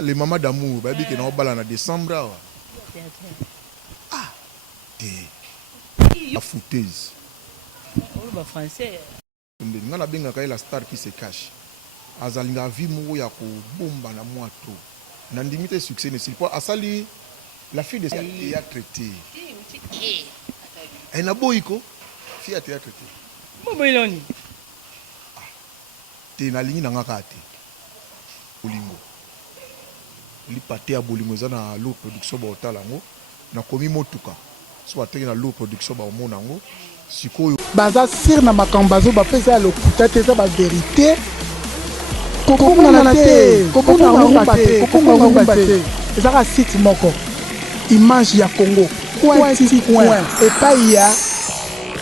Les mamans d'amour, baby qui n'ont pas en décembre. Ah, la fouteuse. Le français. On a bien la star qui se cache. Azalinga vie mou ya ko bomba na moi trop. Nandimite succès ne s'il pas asali la fille de théâtre traité. Elle n'a beau iko fille à théâtre traité. Bon iloni. Te na lingi na ngaka te. Bolingo. Li paté a bolingo za na low production ba otalango na komi motuka. Soit te na low production ba omonango. Sikoyo baza sir na makambazo ba pesa le kutate za ba vérité. Kokona te, kokona te. Ezaka site moko. Image ya Congo. Point. Et pas il y a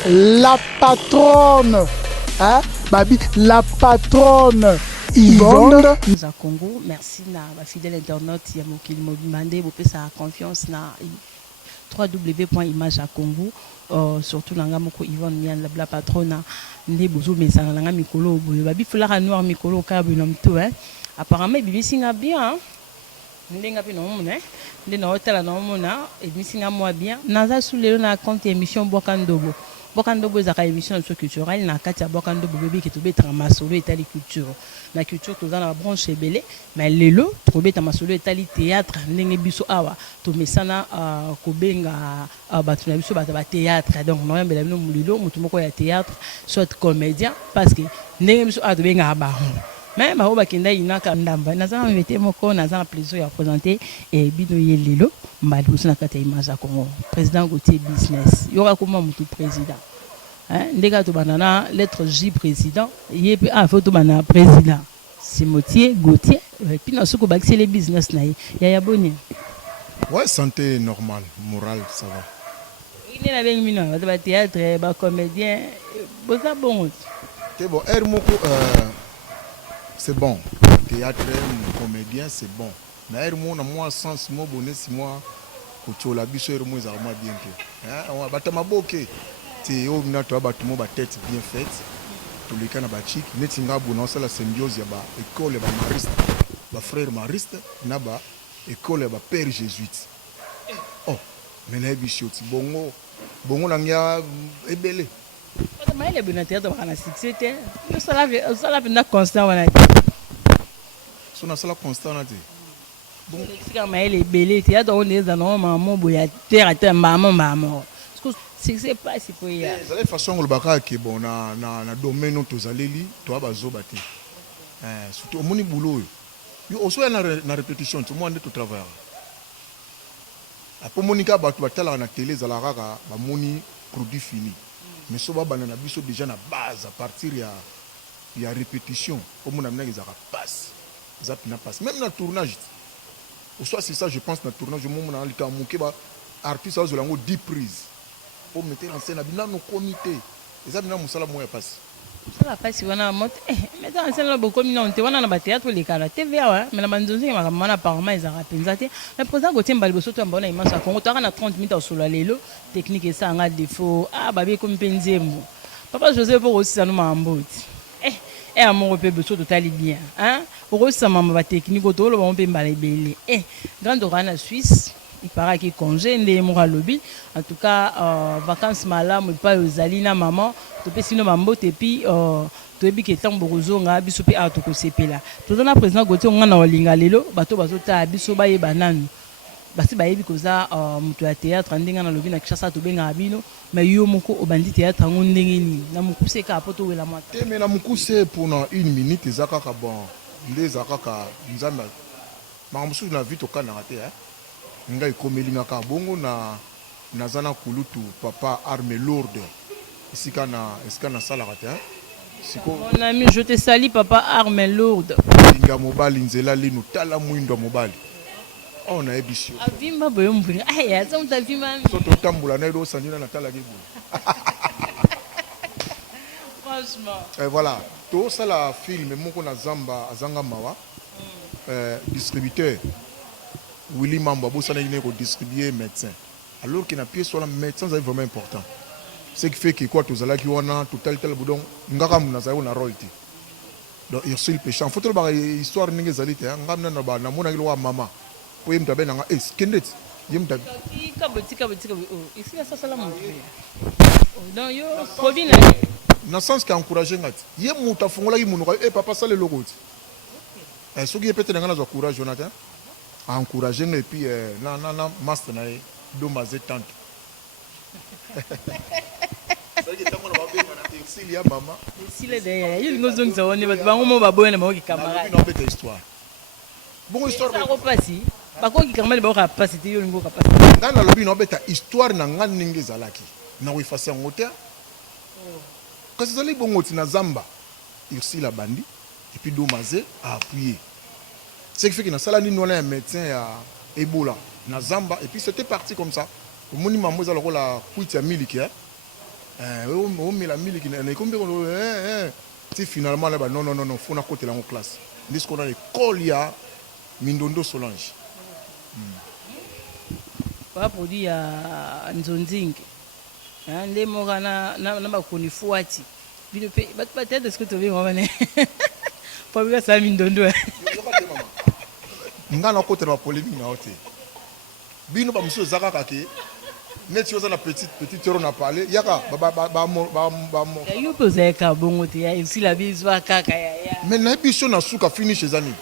la patronne. Hein? Babi, la patronne. Yvonne. Nous à Congo, merci na ba fidèle internaute ya mokili mobimande bo pesa confiance na www.imageacongo. Surtout nanga moko Yvonne Mian la patronne ndé bozo mesana nanga mikolo boyo babi fulaka noir mikolo ka bo nomto hein. Apparemment bibi singa bien. Ndenga pe no mona ndé na hôtel na mona et bibi singa moi bien. Naza sous le na compte émission Bokandobo. Bokandobo ezaka émission culturelle na kati ya Bokandobo bébé qui tobeta masolo etali culture. La culture toza na branche ebele mais lelo tobeta masolo etali théâtre ndenge biso awa to mesana kobenga batu na biso bata ba théâtre donc no yambela bino mulilo mutu moko ya théâtre soit comédien parce que ndenge biso awa tobenga ba mais ba bakenda inaka ndamba naza mete moko naza plaisir ya présenter et bino ye lelo mbali na kati ya Image Congo président Gauthier business yoka kuma mutu président ndeka to banana lettre J président yé photo bana président Simotier Gauthier puis na soko baxé les business na ya boni ouais santé normale morale ça va il est avec mino ba théâtre ba comédien boza bon c'est bon moko c'est bon théâtre comédien c'est bon mais na moi sens mo bonné si moi ko chola biso mo za ma bien que on ba tamaboke c'est au na to ba tumo ba tête bien faite tous les cas na ba chic netinga bona ça la symbiose ya ba école ba mariste ba frère mariste na ba école ba père jésuite oh mais na bishoti bongo na ngia ebele mais il est bon théâtre ba na succès te ça la na constant wana so na sala constant na te bon c'est mais il est belé théâtre on est dans maman boya terre à maman c'est pas si pour y a de façon le baka qui bon na domaine to zaleli to abazoba te surtout moni boulot yo oso na répétition tout monde to travailler apo monika batu batala na télé zalaka ba moni produit fini mais so ba banana biso déjà na base à partir ya répétition au mona mena ezaka passe zapina passe même na tournage ou soit c'est ça je pense na tournage mo mona lika moké ba artiste azolango 10 prises pour mettre en scène abina no comité eza bina musala moya passe ça passe wana mot mettre en scène la beaucoup minonté wana na ba théâtre les cara TVA ouais mais la manzonzi makamana apparemment ezaka penza te mais président Gauthier Mbaliboso to mbona Image Congo to na 30 minutes au solo lelo technique et ça nga défaut babi comme penzemo papa Joseph pour aussi ça nous mamboti et amour pe beso total bien hein pour aussi ça mamba ba technique to lo ba mpe mbala ebele grande orana Suisse il paraît qu'il congé les lobby en tout cas vacances malamu pas aux alina maman to pe sino mambote et puis to ebi ke tambo kozonga biso pe ato ko sepela to na président Gauthier ngana olinga lelo bato bazota biso baye bananu basi bayebi koza mutu ya théâtre ndinga na lobby na Kinshasa to benga abino mais yo moko obandi théâtre ngo ndenge ni na mukuse ka poto wela mata te mais na mukuse pour na 1 minute ezaka ka bon ndeza kaka nzamba mamusu na vite okana te ngai komelinga ka bongo na zana kulutu papa armée lourde esika na salaka te siko mon ami je te salue papa armée lourde linga mobali nzela lino tala mwindo mobali on a ebisio avimba boyo mburi aya ça mutavimba soto tambula na ndo sandina na tala ke franchement et voilà tout ça la film moko na zamba azanga mawa distributeur Willy Mamba bossa na ko distribuer médecin alors qu'il n'a pied sur la médecin c'est vraiment important ce qui fait que quoi tous ala ki wana total boudon ngaka muna za na royalty donc Ursule péché en faut to ba histoire ninge zalite ngamna na ba na mona ngilo wa mama po yem tabe nanga skendet yem tabe tika ici ça ça la mon donc yo provine na sens qui encourager ngati yem muta fungola ki munuka papa sale lokoti soki ye peut-être ngana zo courage Jonathan a encourager et puis na master na do maze tante ça qui tango na ba benga na Ursule ya mama Ursule de yo ngo zongi zawone ba bango mo ba boyana mo ki camarade non bête histoire bon histoire ça repassi ba ko ki camarade ba ko capacité yo ngo capacité ngana lobi no beta histoire na ngani ninge zalaki na ko efasi yango te kasi zali bongoti na zamba Ursule la bandi et puis Domaze a appuyé ce qui fait que na sala ni nona un médecin ya Ebola na zamba et puis c'était parti comme ça au moni mambo za lokola kuiti ya miliki o mela miliki na kombe ko ti finalement là non faut na côté la en classe dis qu'on a l'école ya Mindondo Solange pa produit ya Nzonzingi nde moka na bakoni fuati bino pe peut-être est-ce que tu veux vraiment pas bien ça Mindondo ngana côté la polémique na hote bino ba monsieur zaka kake net chose na petite heure na parler yaka ba yo poser ka bongo te ya ici la bizwa kaka ya mais na émission na suka fini chez Zani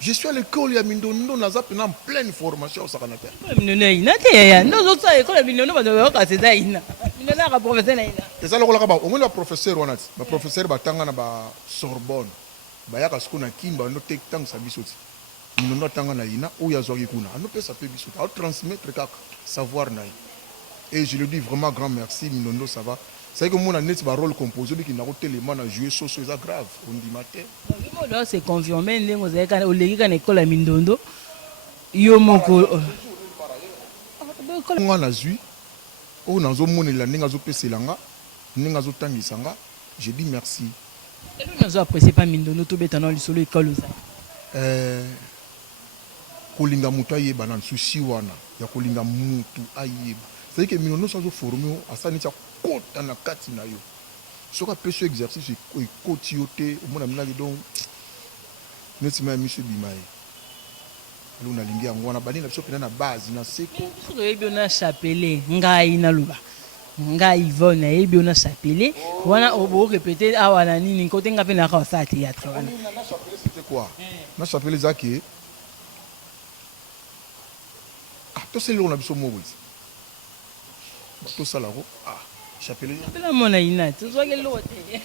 je suis à l'école ya Mindondo na zapi na en pleine formation au Sakanata Mindondo ina te ya ndo zo sa école Mindondo ba do ka c'est ça ina Mindondo ka professeur na ina eza lokola ba ongo na professeur wana ba professeur batanga na ba Sorbonne ba yaka skuna kimba no tek tang sa bisoti Mindondo tanga na ina o ya zoki kuna ano pesa pe bisoti a transmettre kaka savoir na et je le dis vraiment grand merci Mindondo ça va c'est que mon net ba rôle composé qui na ko tellement na jouer soso ça grave on dit matin là c'est confirmé ndengo zeka oleki ka na école ya Mindondo yo moko nga na zui o nazo monela ndinga zo peselanga ndinga zo tangisanga je dis merci et nous nazo apprécier pas Mindondo to betana lisolo école ça kolinga mutu ayeba na susi wana ya kolinga mutu ayeba c'est que Mindondo so formé asani tsa kota na kati na yo soka peso exercice ekoti yo te omona minaki donc neti ma miso bimaye lo na lingi yango wana bani na biso pena na base na seko soki oyebi ona chapele ngai naloba ngai Yvonne ayebi ona chapele wana oborepete awa na nini nkote nga mpe naka osala théâtre wana na chapele c'était quoi na chapele ezaki toseli longo na biso moko ezi tosala ko chapele pela mona ina tozwaki eloko te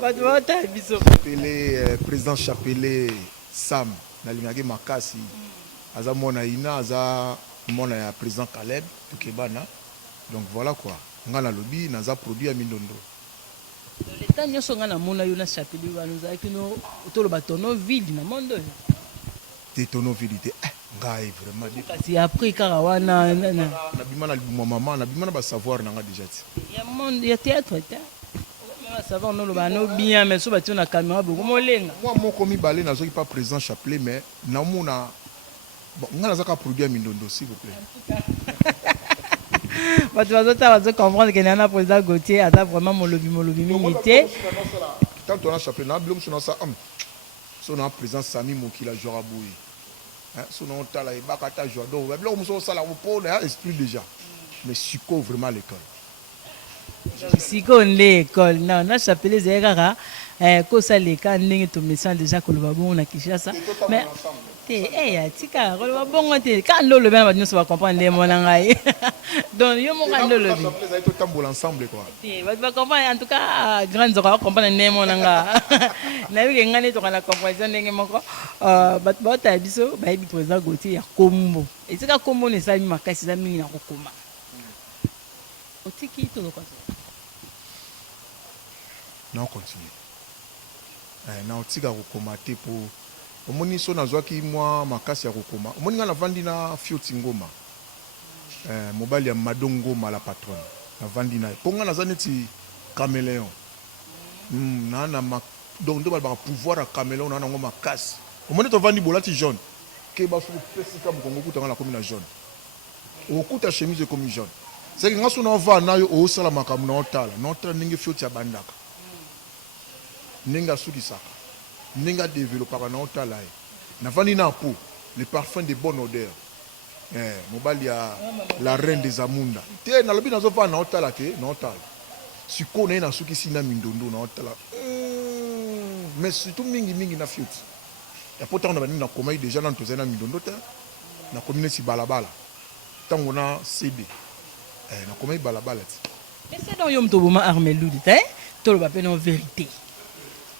bato baotala biso chapele président chapele Sam nalingaki makasi aza mona ina aza mona ya président Caleb tukebana donc voilà quoi nga nalobi naza produit ya Mindondo leta nyonso nga namona yo na chapele wana ozalaki no toloba tono vide na monde oyo te tono vide te ngai vraiment kasi après kaka wana nabima na libuma mama nabima na basavoir nanga déjà ti ya monde ya théâtre te savoir noloba no bien mais so batio na caméra beaucoup molenga moi moko mibale nazoki pas présent chapelet mais namona bon nga nazaka produit ya Mindondo s'il vous plaît bato bazotala comprendre que nana président Gauthier aza vraiment molobi mingi te tant on a chapelet na biloko na sa so na président Sami Mokila Jora Boui so na tala e bakata joie donc biloko muso sala pour na esprit déjà mais siko vraiment l'école siko nde école non na chapele zeye kaka kosaleka ndenge tomesana déjà koloba bongo na Kinshasa mais te ya tika koloba bongo te ka ndo olobi na bato nyonso bacomprendre nde mona ngai donc yo moko ndo olobi totambola ensemble quoi te bato bacomprendre en tout cas grande zoka bacomprendre nde mona nga nayebike ngai nde toka na compréhension ndenge moko bato baotala biso bayebi président Gauthier ya kombo esika kombo na esalami makasi eza mingi na kokoma otiki tolokwasa na continue na otika kokoma te po omoni so nazwaki mwa makasi ya kokoma omoni nga navandi na Fioti Ngoma mobali ya Mado Ngoma la patronne navandi na ye mpo nga naza neti caméléon donc nde balobaka pouvoir ya caméléon na nango makasi omoni tovandi bolati jaune ke basopesika mokongo okutanga na komi na jaune okuta chemise ekomi jaune c'est que ngaso na va na yo o sala makambo na otala ninge fioti ya bandaka ninga suki saka ninga développer na otala na vani na po le parfum de bonne odeur mobali ya la reine des amunda te na lobi nazo va na otala te na otala siko na suki sina mindondo na otala mais surtout mingi na fioti ya pourtant on a na komai déjà na tozena mindondo te na communauté balabala tango na CD na komai balabala ti mais c'est donc yom to boma armée lourde te to lo ba pe en vérité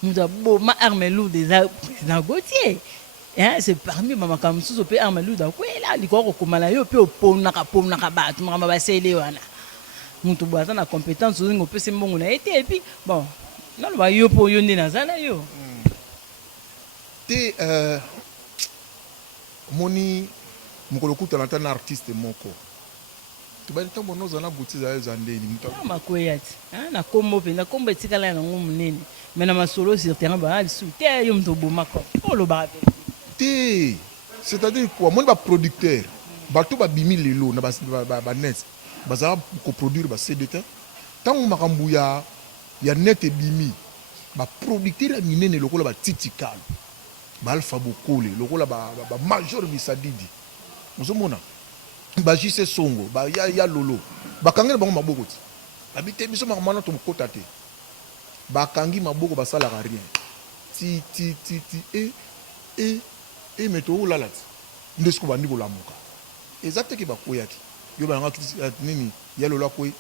nous a boma armée lourde des président Gauthier c'est parmi mama kamsuso pe armée lourde ko ela likoko komala yo pe opona ka batu mama ba sele wana mutu bwaza na compétence ngo pe sembongo na été et puis bon na lo ba yo po yo ndina zana yo te moni mokolo kutana ta na artiste moko tubali ntango nozala buti za ezandeni mutu makoyati na kombo pe na kombo etikala na ngo munene mais na masolo sur terrain ba ali su te yo mto bomako olo ba te c'est-à-dire quoi moni ba producteur bato ba bimi lelo na ba net bazala ko produire ba CD te tango makambu ya net bimi ba producteur minene lokola ba titikalo ba alpha bokole lokola ba major bisadidi muzomona ba jise songo ba ya lolo ba kangela bango maboko ti abite biso makamana to mukota te ba kangi maboko ba sala rien ti meto ulala ti ndesko bandi bolamuka exacte ki ba koyaki yo ba ngaki nini ya lolo koyi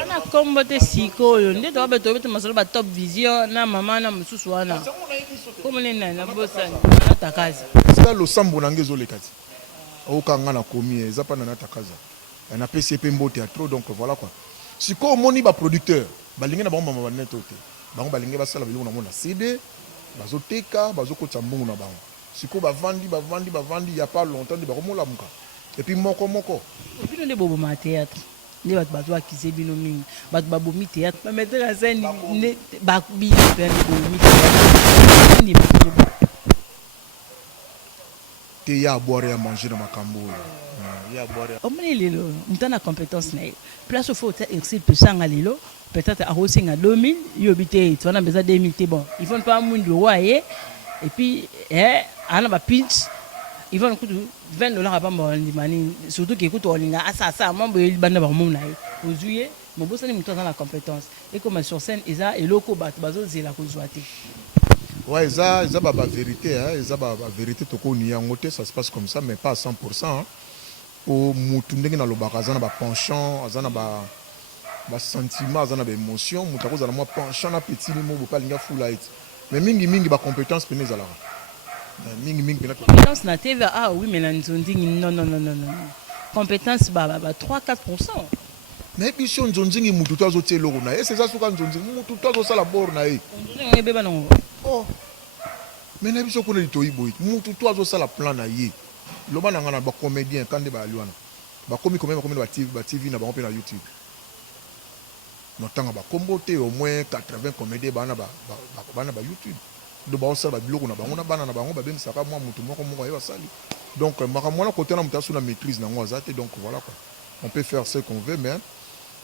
ana kombo te sikoyo nde to beto beto masolo ba top vision na mama na mususu wana komo nena na bosani na takazi ça lo sambo na ngezo lekati okanga na komi eza pa na takaza na PCP mbote ya trop donc voilà quoi siko moni ba producteur balingi na bango mama net ote bango balingi ba sala biloko na mona CD bazoteka bazokotsa mbungu na bango siko bavandi ya pas longtemps de bakomola muka et puis moko bino nde bobo ma théâtre nde bato bazwa akize bino mingi bato babomi théâtre bametteur ya scène nde babili mpe bobomi théâtre nde te ya boire ya manger na makambo ya boire omoni lelo mutu na compétence na ye place au faut exil pesanga lelo peut-être à Rosinga 2000 yobité tu vas na besoin 2000 te bon ils vont pas mundi waye et puis ana ba pinch ils vont coûter $20 à bamba ndimani surtout que écoute olinga asa mambo banda ba mona ye ozuye mo bosani mutu na compétence et comme sur scène eza eloko bato bazozela kozwa te. Ouais, ça ba vérité, ça ba vérité to ko ni yango te, ça se passe comme ça mais pas à 100%. Au mutu ndenge na lobaka azana ba penchant, azana ba sentiment, azana ba émotion, mutu ko zana mo penchant na petit mo bo palinga full light. Mais mingi ba compétence pene zala. Mingi pene compétence na TVA oui mais na nzondingi non. Compétence ba 3-4%. Na ebiso nzonzingi mutu to azotie loko na ye, c'est ça suka nzonzingi mutu to azosala bord na ye. Nzonzingi ebeba nango. Oh. Mais na biso ko na litoyi boy, mutu to azosala plan na ye. Loba na ngana ba comédien kande ba aliwana. Ba komi ba TV na ba on pe na YouTube. Notanga ba kombote au moins 80 comédiens ba na ba YouTube. Do ba osala ba biloko na bango na bana na bango ba ben saka moi mutu moko ye basali. Donc makamona côté na mutu sous la maîtrise na ngwa zate donc voilà quoi. On peut faire ce qu'on veut mais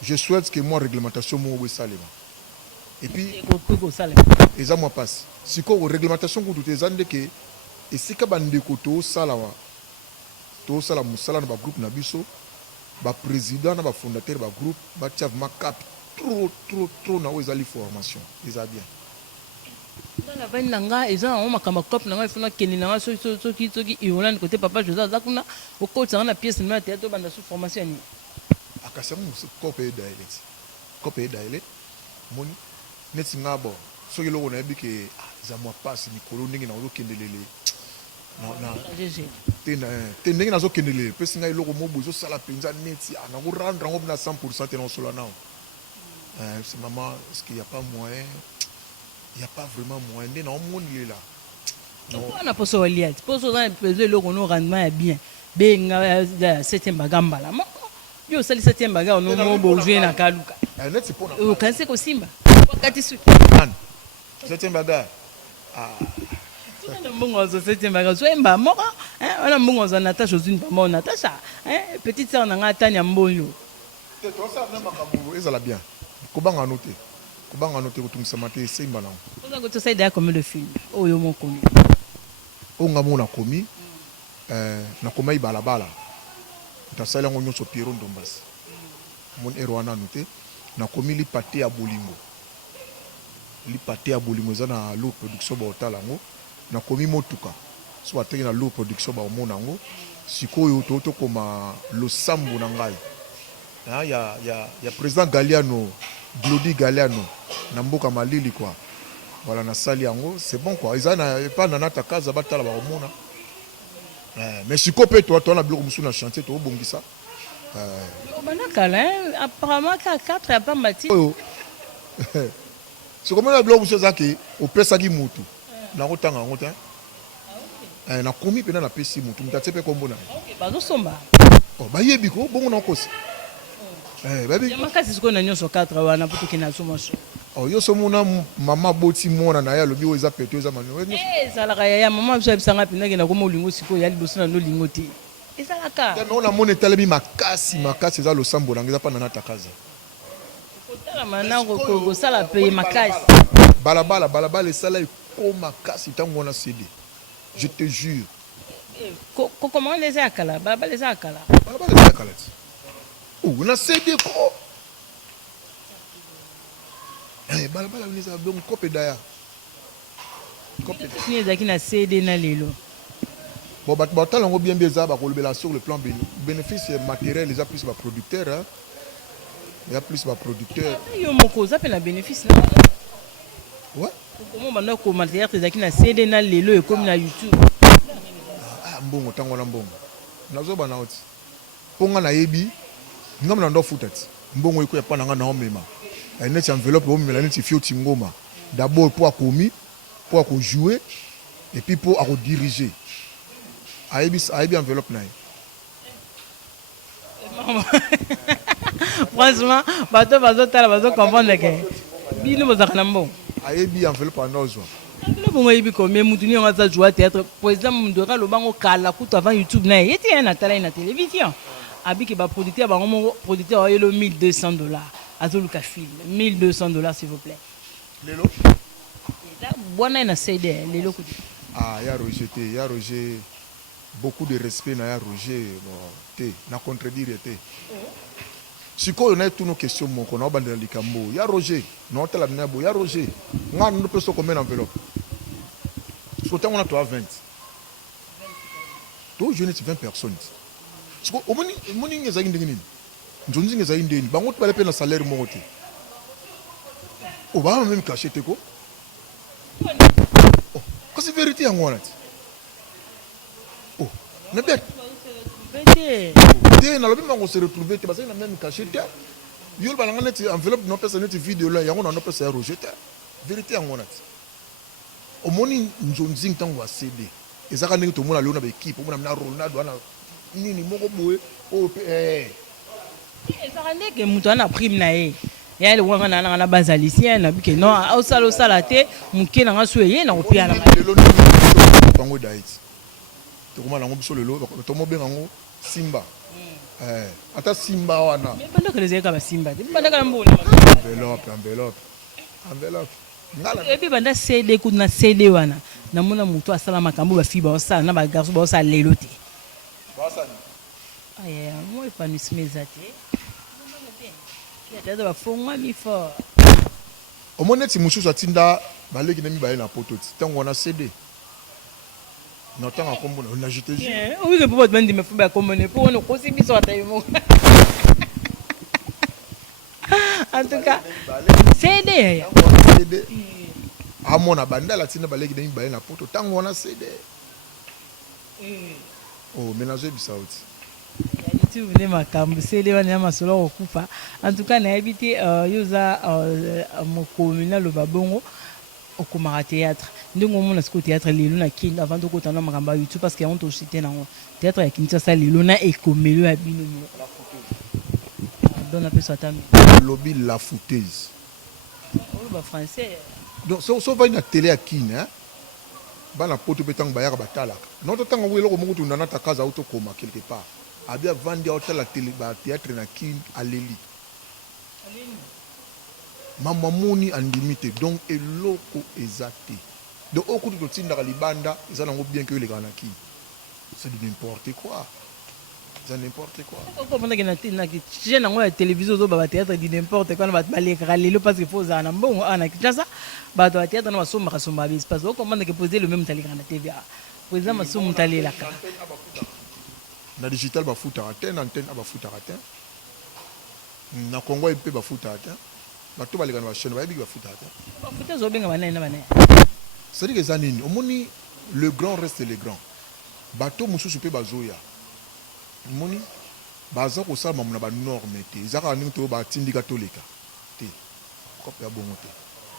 je souhaite que moi réglementation mo salema. Et puis et ça moi passe. Si ko réglementation ko tout ezande que et si ka bande ko to salawa to sala musala na ba groupe na biso ba président na ba fondateur ba groupe ba tia vraiment cap trop na ezali formation eza bien. Dans la veine nanga eza on makamba cop nanga ifuna keni nanga soki Irlande côté papa Joseph zakuna au coach na pièce na théâtre banda sous formation ni akasemu cop e dialect moni neti ngabo soki loko na biki za moi passe Nicolo ndenge na zo kendelele na te ndenge na zo kendelele pesi ngai loko mobo zo sala penza neti na ko rendre ngo na 100% te na sola na c'est maman est-ce qu'il y a pas moyen il y a pas vraiment moyen de non monde là non on a pas so liat poso za peser loko no rendement bien benga 7e bagamba la yo sali 7e bagamba no mobo jouer na kaluka neti pona o kanse ko simba wakati su 7e bagamba na mbongo zo 7e bagamba so emba moko on a mbongo zo Natasha Ozuni ba mo Natasha petite sœur na nga Tania Mbonyo te to ça na makambo ezala bien kobanga noter kotungisa te simba na oza ko to ça idea comme le film oyo mo komi onga mona komi na komai balabala tasala ngo nyonso Pierrot Ndombasi mon erwana noter na komi li pate ya bolingo eza na lourd production ba otalango na komi motuka so ateki na lourd production ba omona ngo sikoyo to koma losambo na ngai ya président Galiano Glody Galiano na mboka malili quoi voilà na sali yango c'est bon quoi ils na pas na nata kaza batala ba omona mais siko pe to na biloko musu na chantier to bongisa banakala apparemment ka 4 ya pambati c'est comme na biloko musu zaki opesaki mutu na kotanga ngo te na komi pena na pesi mutu mutatie pe kombo na bazo somba bayebi ko bongo na kosi baby makasi siko na nyonso 4 wana poto kina somoso yo somona mama boti mona na ya lobi o eza peto eza mano ezalaka ya mama biso bisanga pinaki na komo lingo siko ya liboso na no lingo te ezalaka te no na mona etalemi makasi eza losambo na ngeza pa na natakaza kotala mana ko sala pe makasi balabala esala eko makasi tango na CD je te jure comment les akala balabala les akala oh na CD ko balabala les a bon copé daya ni ezaki na CD na lelo bon batala ngo bien za ba kolobela sur le plan bénéfice matériel les a plus ba producteur hein il y a plus ba producteur yo moko za pe na bénéfice na ouais comment banda ko matériel ezaki na CD na lelo e comme na YouTube mbongo tango na mbongo nazoba na oti ponga na yebi ngam na ndo futati mbongo iko ya pana nga na omema net enveloppe omema net fioti ngoma d'abord pour akomi pour jouer et puis pour diriger ayebi enveloppe na franchement bazo tala bazo comprendre que bino bozaka na mbongo ayebi enveloppe anozwa le bon yebi combien mutu ni on va jouer théâtre président Mundora lobango kala kutu avant YouTube na yeti na tala na télévision abiki ba producteur ba ngomo producteur ayelo $1200 azoluka film $1200 s'il vous plaît lelo là bona na CD lelo kuti ya Roger beaucoup de respect na ya Roger bon te na contredire te sikoyo na tout nos questions moko na bandela likambo ya Roger na hôtel abinabo ya Roger nga no peso combien enveloppe so tango na to 20 to jeune 20 personnes siko omoni ngezaki ndenge nini njonzi ngezaki ndeni bango to bale pe na salaire moko te o ba même caché te ko kasi vérité yango wana ti na bien te na lobi mango se retrouver te parce que na même caché te yo ba nga net enveloppe no pesa net vidéo là yango na no pesa ya Roger te vérité yango wana ti omoni njonzi ntango wa CD ezaka ndenge to mona leo na ba équipe mona na Ronaldo ana nini moko boye o ezaka ndenge mutu ana prime na ye ya le wanga na bazalicien na bike non osala te muke na ngaso ye na kopia na lelo bango daiti to koma nango biso lelo to mo benga ngo Simba ata Simba wana banda ka lezeka ba Simba banda ka mbona enveloppe ngala ebi banda CD ku na CD wana na mona mutu asala makambo ba fiba osala na ba garçon ba osala lelo te aya moi épanouissement ezate ya bafonga mi fort omoneti mususu atinda baleki na mibale na poto ti ntango wana CD na ntango akombo na jeté oui que pour votre bande me fumba akombone pour on kosi biso atayo en tout cas CD amona bandala tinda baleki na mibale na poto ntango wana CD ménager bisauti tu venez makambo CD wana ya masolo okufa en tout cas na habité yoza mon communal lo babongo okomaka théâtre ndenge omona siko théâtre lelo na kini avant de kotana makambo ya YouTube parce que on to cité nango théâtre ya Kinshasa lelo na ekomelo ya bino donc na peso atami lobby la foutaise ba français donc so va na télé ya kini hein bana poto petang bayaka batalaka noto tanga welo ko mutu na nata kaza auto koma quelque part abia vandi auto la télé ba théâtre na kini aleli Maman moni andimité donc eloko ezate. Donc au cours de tindaka libanda, ils ont bien que les ganaki. C'est du n'importe quoi. C'est n'importe quoi. Comment que na j'ai na télévision zo ba théâtre di n'importe quoi na ba baleka lelo parce que faut za na mbongo ana Kinshasa ba to théâtre na basomba kasomba bis parce que comment que poser le même talika na TVA. Président masomo talela ka. Na digital ba futa antenne aba futa antenne. Na Congo MP ba futa antenne. Ba to baleka na chaîne ba bi ba futa antenne. Ba futa zo benga bana na bana. C'est-à-dire que zanini omoni le grand reste le grand. Bato mususu pe bazoya. Moni baza ko sala mamuna ba norme te. Ezaka ningi to ba tindika toleka. Te. Kopi ya bongo te.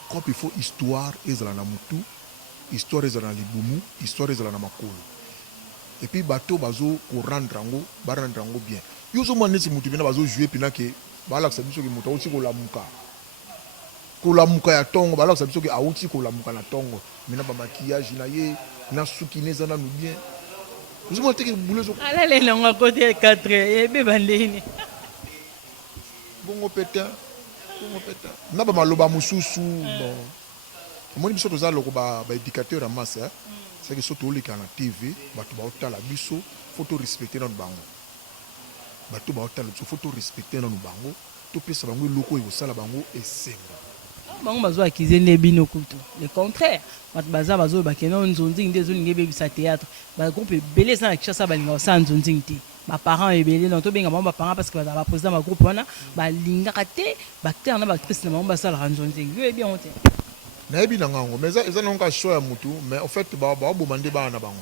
Kopi il faut histoire ezala na mutu, histoire ezala na libumu, histoire ezala na makolo. Et puis bato bazo ko rendre rango bien. Yo zo mwana nesi mutu bina bazo jouer pina ke bala ka biso ke mutu oti ko lamuka. Ko lamuka ya tongo bala ka biso ke auti ko lamuka na tongo. Mina ba maquillage na ye na suki neza na nous bien. Vous avez dit que vous voulez. Allez, les à côté 4 et bébé. Bon, pétain. N'a pas mal au moussou. Bon. Moi, je suis un éducateur en masse. C'est que surtout les canaux TV, tu vas la biso, faut respecter dans le bango. Tu vas faut respecter dans le bango. Tu peux savoir que le loco est au salabango et c'est bango bazo akize ne bino kutu le contraire bat baza bazo bakena nzonzi ndezo ngebe bisa théâtre ba groupe belé ça Kinshasa balinga sa nzonzi nti ba parents ebelé non to benga ba parents parce que ba président ba groupe wana ba linga kate ba acteur na ba actrice na ba sala nzonzi yo bien honte na ebi na ngango mais ça non ka choix ya mutu mais en fait ba bomande ba na bango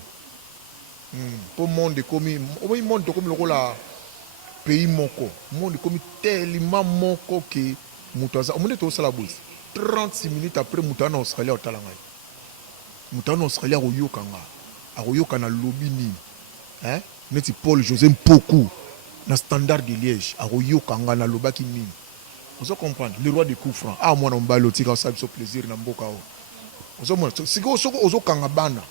pour monde comme au monde comme le la pays moko monde comme tellement moko que mutu za monde to sala bouse 36 minutes après Moutana Australia au Talangai. Moutana Australia au Yokanga. A Yokana Lobini. Hein? Neti Paul José Mpoku. Na standard de Liège. A Yokanga na Lobaki Nini. Vous comprenez? Le roi des coups francs. Ah, moi, on va le tirer ça, ça plaisir na Mboka. Vous comprenez? Si vous avez Kangabana.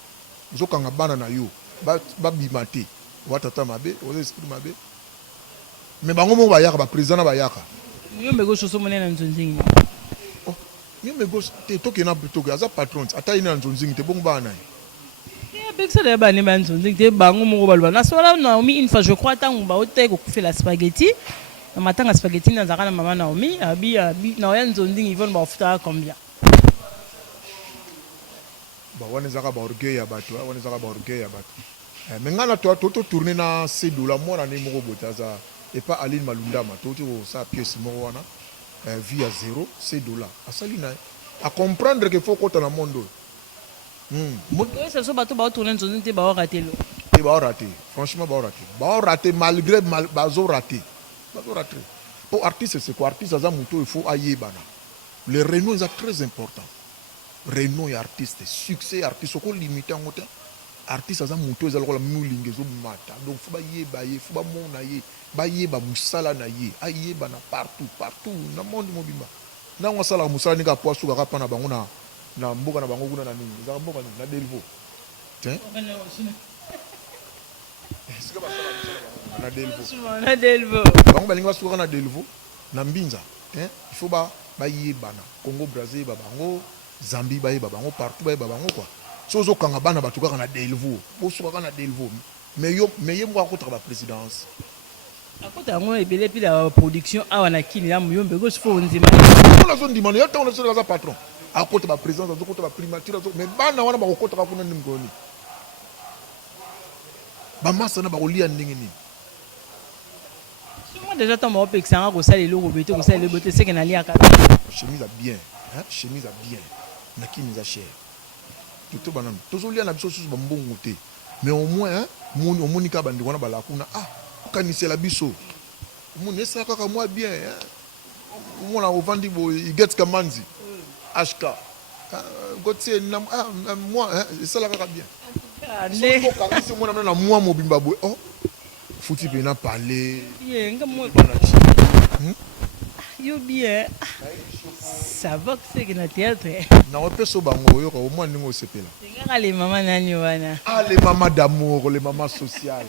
Vous avez Kangabana na yo. Ba bimate. Watata mabe. Vous esprit mabe. Mais bango ba yaka ba président ba yaka. Yo mbego choso monena nzonzingi. Mais gauche, tu es un patron, tu as une zone, tu es bon banane. Avec ça, les banane, tu es bango mon balba. Na sola Naomi une fois je crois tant on va au thé fait la spaghetti. Le matin la spaghetti na zara na maman Naomi, abi na rien zone ils vont ba futa combien. Ba wana zaka ba orgueil ya bato, wana zaka ba orgueil ya bato. Mais ngana toi to tourner na $6 moi na numéro botaza et pas Aline Malunda ma to ça pièce mo wana. Vie à zéro, $6. À comprendre qu'il faut qu'on dans le monde. C'est ça, bateau va tourner sur une tête, va rater. Il va rater. Franchement, va rater malgré bazo raté. Pour artiste, c'est quoi? Artiste, il faut ailler bana. Le Renault est très important. Renault est artiste, succès artiste, il faut limiter en hauteur. Artiste, c'est muto, c'est la moulingue, mata. Donc faut bailler, faut ba monaye. Baye ba musala na ye aye ba na partout na monde mobimba na ngosala musala nika poasu ka pa na bango na mboka na bango kuna na nini za mboka na Delvaux tiens est-ce que ba sala na Delvaux bango balinga suka na Delvaux na Mbinza hein il faut ba baye bana Congo Brazza ba bango Zambie baye ba bango partout baye ba bango quoi sozo kanga bana batuka na Delvaux bo suka na Delvaux mais yo moi ko tra ba présidence. À côté de moi, il y a la production à Wanakini, là, il y a un faut on dit. On a dit, il y a un patron. À côté de la présidence, à côté de la primature, mais il y a un côté de la primature. Bamasa na baroli ya ndengeni. Moi déjà tant moi pexanga ko sala le robeto ko sala le bote c'est que na lia ka. Chemise à bien, hein, chemise à bien. Na ki mise à cher. Tout banam. Toujours lia na biso susu ba mbongo te. Mais au moins hein, mon omonika bandi wana bala kuna ah kanisi la biso. Mon esa kaka moi bien hein. Mon la ovandi bo il get kamanzi. HK. Gotier moi hein, ça la kaka bien. C'est moi na moi mobimba bo. Oh. Faut-il bien parler? Bien, yo bien. Ça va que c'est que na théâtre. Na opeso bango yo au moins ningo sepela. Ngaka les maman nani wana. Ah les mamans d'amour, les mamans sociales.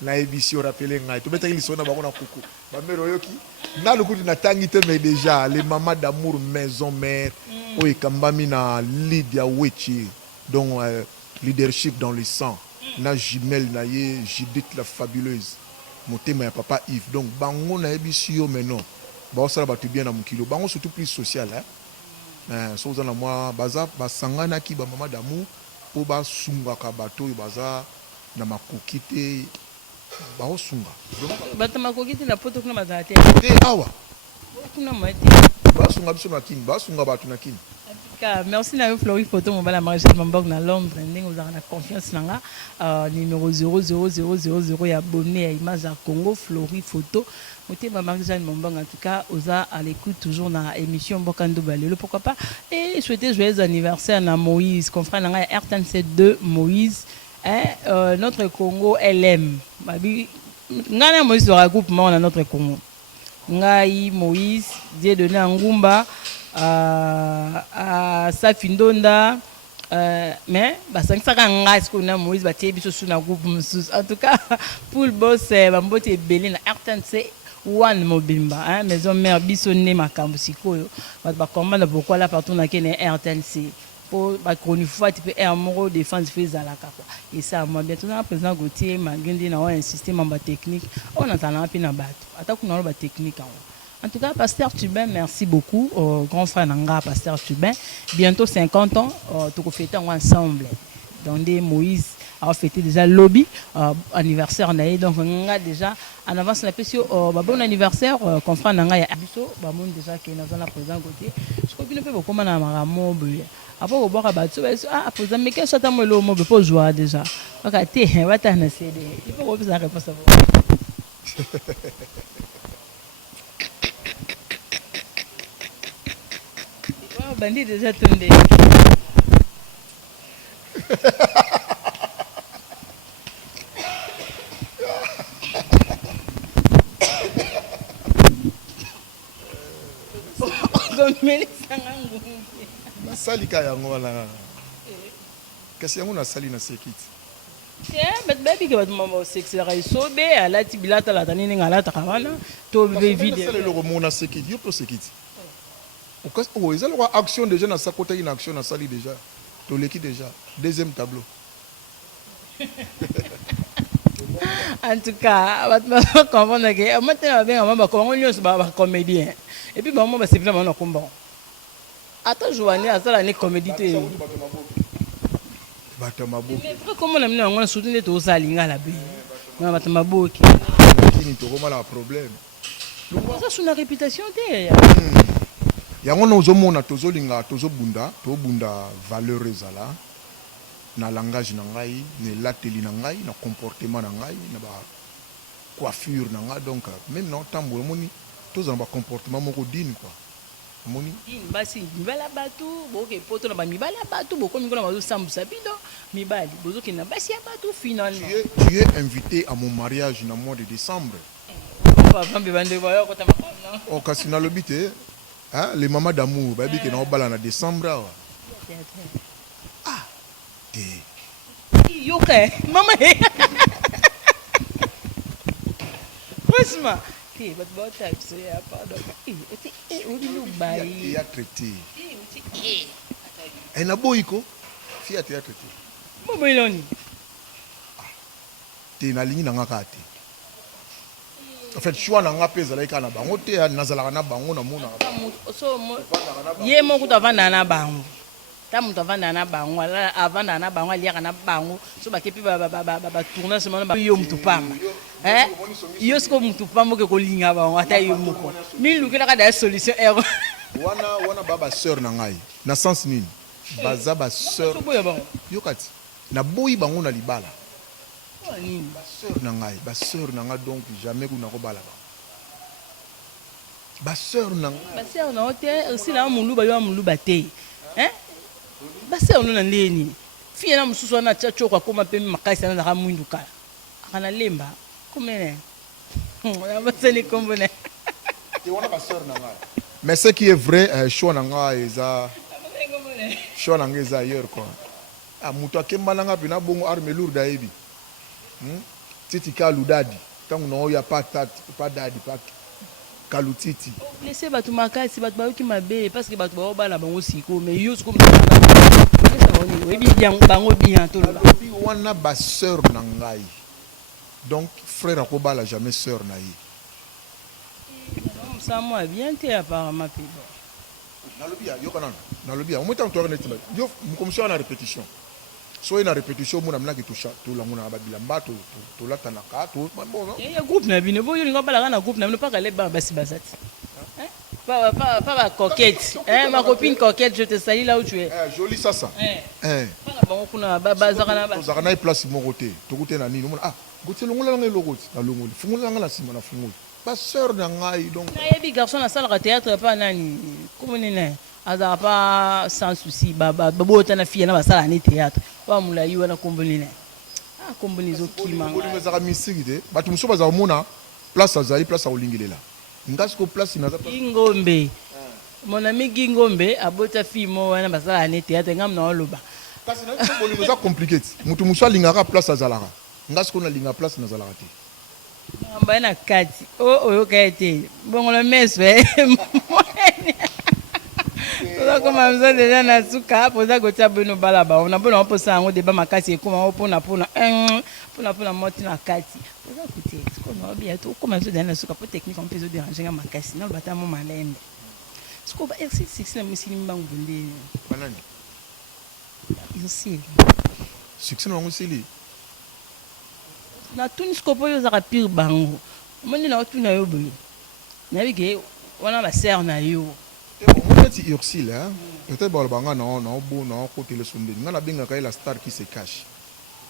Na ebisi o rappeler ngai. To betaki lisona bango na kuku. Ba mero yoki. na lokuti natangi te mais déjà les mamans d'amour maison mère oyo ekambami na Lydia Wechi donc leadership dans le sang na jumelle na ye Judith la fabuleuse motema ya papa Yves donc bango nayebi si yo maintenant baosala bato bien na mokilo bango surtout plus social so oza na mwa baza basanganaki bamama d'amour mpo basungaka bato oyo baza na makoki te baosunga bato makoki te na poto kuna bazala te awa kuna moye te basunga biso na kini basunga bato na kini. Merci na yo Flori photo mobala Maréchal Mamborg na Londres ndenge ozala na confiance nanga numéro 00000 ya abonné ya image ya Congo Flori photo motema Maréchal Mamborg en tout cas oza à l'écoute toujours na émission Mbokando Balelo pourquoi pas et souhaiter joyeux anniversaire na Moïse confrère nanga ya RTNC2 Moïse notre Congo LM babi ngana Moïse de regroupement na notre Congo ngai Moïse Dieu donné Ngumba à Safindonda mais basangisaka ngai siko na Moïse batie biso sous na groupe mususu en tout cas pour le boss bambote ebele na RTNC One Mobimba maison mère biso ne makambo sikoyo bato bakomanda pourquoi là partout na kene RTNC pour bakronifoa type air moro défense fait zalaka quoi et ça moi bientôt na président Gauthier Magundi na insister mamba technique on entend na pina bato atakuna ba technique en tout cas, Pasteur Tubin, merci beaucoup au grand frère Nanga, Pasteur Tubin. Bientôt 50 ans, tout fêter ensemble. Donc, Moïse a fêté déjà lobby, anniversaire naïe. Donc, on a déjà en avance la question, bon anniversaire, grand frère Nanga, Abisso, Bamon déjà qui est dans la présence côté. Je crois qu'il ne peut pas comment on a maramo. Après, on va battre. Ah, président, mais qu'est-ce que tu as le mot pour jouer déjà? Donc, tu vas t'en essayer. Il faut reposer la réponse à vous. Bandit déjà tombé. nasalika yango wana kasi yango nasali na sekiti bato bayebike bato mama osexelaka esobe alati bilata alata nini nga alataka wana to videoeloko mongo na sekiti yo mpo sekiti eza lokwa action déjà nasakotaki na action nasali déjà toleki déjà deuxième tableau. En tout cas bato bakomprendre ke matena babengama bakobango nyonso bacomédien et puis bango basepela bango na kombango ata joane asala ne comédie te bato maboki komona mino yango na surtout nde tozala lingala be na bato maboki kini tokomala problème oza suna réputation te yango nozomona tozolinga tobunda valeur ezala na langage na ngai na elateli na ngai na comportement na ngai na bacoiffure na ngai donc même na otambola omoni tozala na bacomportement moko dine quoi omoni basi mibala bato boke poto na bamibala bato bokomi ngona bazosambwisa bino mibali bozokende na basi ya bato finalement tu es invité à mon mariage na mois de décembre kasi nalobi te les mamans d'amour bayebi ke na obala na décembre awa te yoka mama franchement te bato baotabiso ya pardon ya traité naboyi ko fi ya théâtre te moboyiloni te nalingi na nga kaka te en fait choix na nga mpe ezalaki kaka na bango te nazalaka na bango namonaka ye moko to avandaka na bango ta moto avandaka na bango avandaka na bango aliaka na bango so bake mpe batourna semana yo motu pamba yo siko motu pamba oke kolinga bango ata yo moko milukelaka daya solution ero wana ba baseur na ngai na sens nini baza baseur yokati naboyi bango na libala baseur na ngai donc jamais kuna kobala bango baseur na te osila moluba yo moluba te baseur no na ndeni fie na mosusu wana tia tioko akoma mpe makasi anazaka mwindu kala akana lemba komene basani kombone te wana baseur na ngai mais ce qui est vrai choix na ngai eza choix na ngai eza ailleurs quoi moto akemba na ngai mpe na bongo arme lourde ayebi titika ludadi ntango na oyo pa dadi kalutiti laissez bato makasi bato bayoki mabe parce que bato baobala bango siko mais yo siko oyebi bango bien toloba wana basœur na ngai donc frère akobala jamais sœur na ye mosamo bien te apparemment pe nalobi ya yoka nana nalobi ya omoi ntango toyaka neti yo mokomisi wana répétition so ye na répétition omona minaki tolango na babilamba tolatanaka ya groupe na bino boyo olinga obalaka na groupe na bino mpaka leba basi baza ti pas ma coquette, ma copine coquette, je te salue là où tu es. Joli ça ça. Zagana est place mon côté. Tu côté na nini. Ah, côté longola nga logo, na longola. Fungola nga la sima na fungola. Pas sœur na ngai donc. Na yebi garçon na salle de théâtre pas nani. Comment nene? Aza pas sans souci baba bota na fille na ba salle de théâtre. Wa mulayi wana kombonene. Ah komboni zo kima. Komboni za misiki de. Batu muso baza mona place azali place olingelela. Ngasko place inaza Ingombe. Mon ami Gingombe abota fille mo wana basala na théâtre ngam na oloba. Kasi na ko bolingo za compliqué. Mutu muso lingaka place azalaka. Ngasko na linga place na zalaka te. Amba na kati. Oh oyo kaete. Bongo le meswe. Toza koma mzo deja na suka poza gotia beno balaba. On a bona posa ngo deba makasi ekoma opona pona moti na kati. Poza kuti. Kono bia to koma mzo deja na suka po technique on peut se déranger nga makasi na bata mo malembe. Siko ba exercice na musili mbangu bonde. Banani? Ici. Succès na musili. Na tuni skopo yo za pire bango. Moni na tuni yo boyo. Na bige wana ba sœur na yo. Peut-être Ursule, hein? Peut-être Balbanga non bon non côté le sonde. Ngana benga kai la star qui se cache.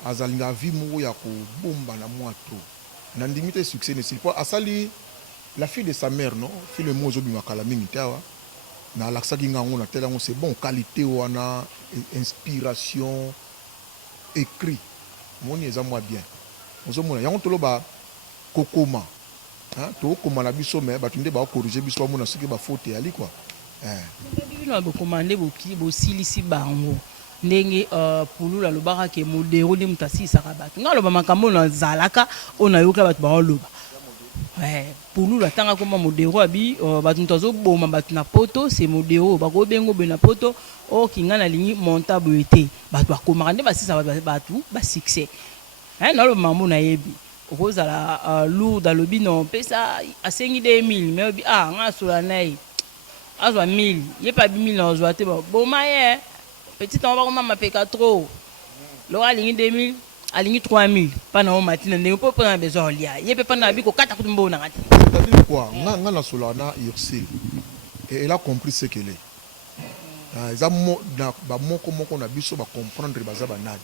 Azalinga vi mo ya ko bomba na moi trop. Na ndimite succès ne s'il pas asali la fille de sa mère non, fille le mozo bi makala mingi tawa. Na laksa ki ngango na tela ngo c'est bon qualité wana inspiration écrit. Moni eza moi bien. Ozo mona yango toloba kokoma. Hein? To koma na biso mais batunde ba corriger biso mona siki ba faute ali quoi. Bino bokomande bosilisi bango ndenge pulula lobaka ke modero nde mutasisaka bato nga loba makambo na zalaka ona yoka bato baoloba pulula tanga koma modero abi bato mutazoboma bato na poto c'est modero bakobengo be na poto okinga na lingi monta boete bato bakomaka nde basisa bato ba succès na loba mambo na yebi okozala lourd alobi non pesa asengi 2000 mais obi nga sola nayi azwa 1000 ye pa 1000 na ozwa te bon maye petit on va comment mapeka trop lo alingi 2000 alingi 3000 pa na o matina ne po prendre besoin lia ye pe pa na biko kata kutumbo na ngati c'est-à-dire quoi nga na sola na Ursule et elle a compris ce qu'elle est eza mo na ba moko na biso ba comprendre baza banani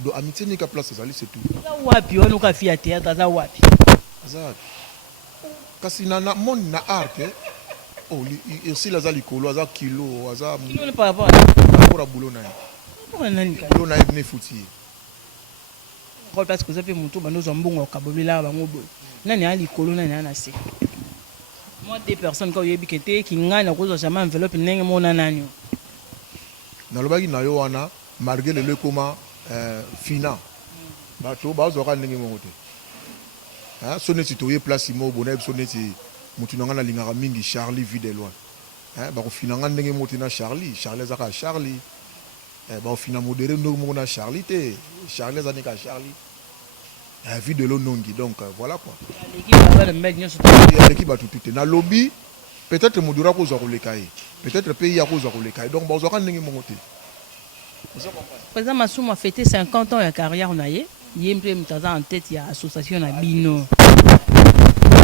do amitié ni ka place ezali c'est tout za wapi ono ka fia théâtre za wapi aza kasi na monde na art oh Ursule aza likolo aza kilo aza kilo ne par rapport à boulot na pour nani boulot na ne fouti ko parce que ça fait mutu bano zombongo kabolela bango boy nani ali likolo nani ana se moi deux personnes quand yebi kete ki ngana ko zo jamais enveloppe ndenge mona nani na lobaki na yo wana malgré le koma fina bato bazo ka ndenge mongo te hein soneti toye place mo bona soneti mutu nanga lingaka mingi Charlie Videlois ba ko finanga ndenge moti na Charlie zaka Charlie ba fina modéré ndongo na Charlie te Charlie zanika Charlie Videlois nongi donc voilà quoi l'équipe ba tout na lobby peut-être modura ko zo kolekaye peut-être pays ya ko zo kolekaye donc ba zo ka ndenge mongo te président Massoum a fêté 50 ans de carrière na ye yempe mutaza en tête ya association na bino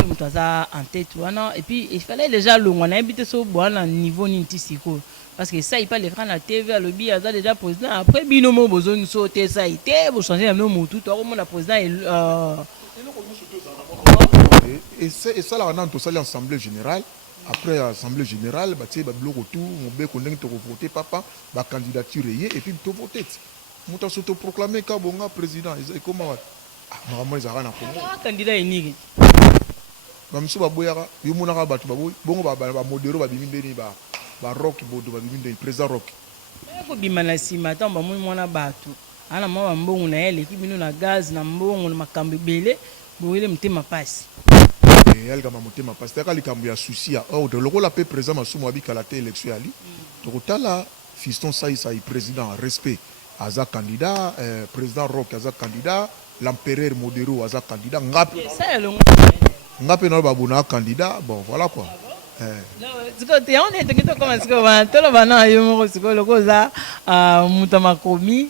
en tête et puis il fallait déjà le on a habité sur bon niveau nintisiko parce que ça il pas l'écran la TV à lobby a déjà président après binomo besoin sauter ça été vous changer le nom tout le président et ça là on a tout l'assemblée générale après l'assemblée générale bah tu sais bah bloc autour mon bec on est voter papa bah candidature et puis tout voter muta s'auto proclamer kabonga président et comment normalement ils arrêtent na candidat unique bamiso baboyaka yo monaka bato bongo ba modero ba bimindeni ba rock bodo ba bimindeni président rock ko bimana sima tamba mwana bato ana mwa mbongo na ele ki bino na gaz na mbongo na makambo belé boyele mtema pasi yalika mamotema parce que likambo ya souci ya ordre lokola pe président masumu abikala te élection ali tokotala Fiston Saïssa est président respect aza candidat président Rock aza candidat l'empereur Modero aza candidat ngape na babuna candidat bon voilà quoi on est comme ce que tout le bana yo ko lokoza mutama komi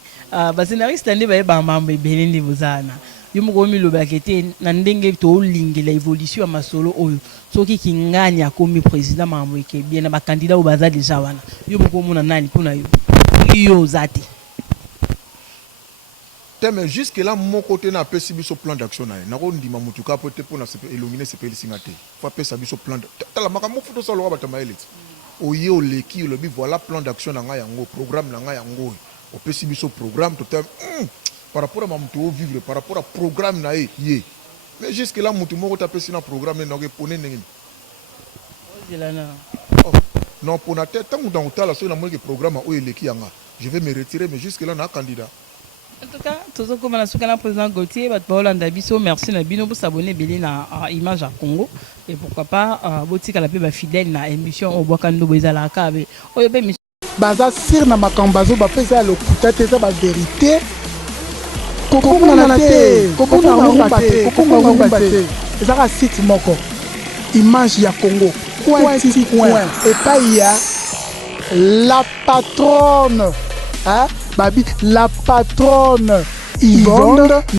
basenariste ndi ba bamba belende bozana yo mokomi lobaki te na ndenge to lingela évolution ya masolo oyo soki kinganya komi président mamweke bien na ba candidat o baza déjà wana yo mokomo na nani pona yo zati mais jusque là mon côté na pesi biso plan d'action na na ko ndima mutuka pote pona se illuminer se peli singate faut pesa biso plan tala makambo futo solo wa batama elite oye oleki lobi voilà plan d'action na nga yango programme na nga yango o pesi biso programme tout par rapport à mon vivre par rapport à programme na ye mais jusque là mutu moko ta pesi na programme na ko pone ndenge non pour na tête tant dans tala so na mo ke programme o eleki yanga je vais me retirer mais jusque là na candidat. En tout cas, tout ce qu'on a souhaité à président Gauthier, merci Nabino pour s'abonner à Image à Congo et pourquoi pas botika la peba fidèle na émission au Bokando Bezala Kabe. Baza sir na makambazo ba pesa le kutate za ba vérité. Kokonga na te, kokonga ngomba te. Ezaka site moko. Image ya Congo. Point et pas il y a la patronne. Hein? Babi, la patronne Yvonne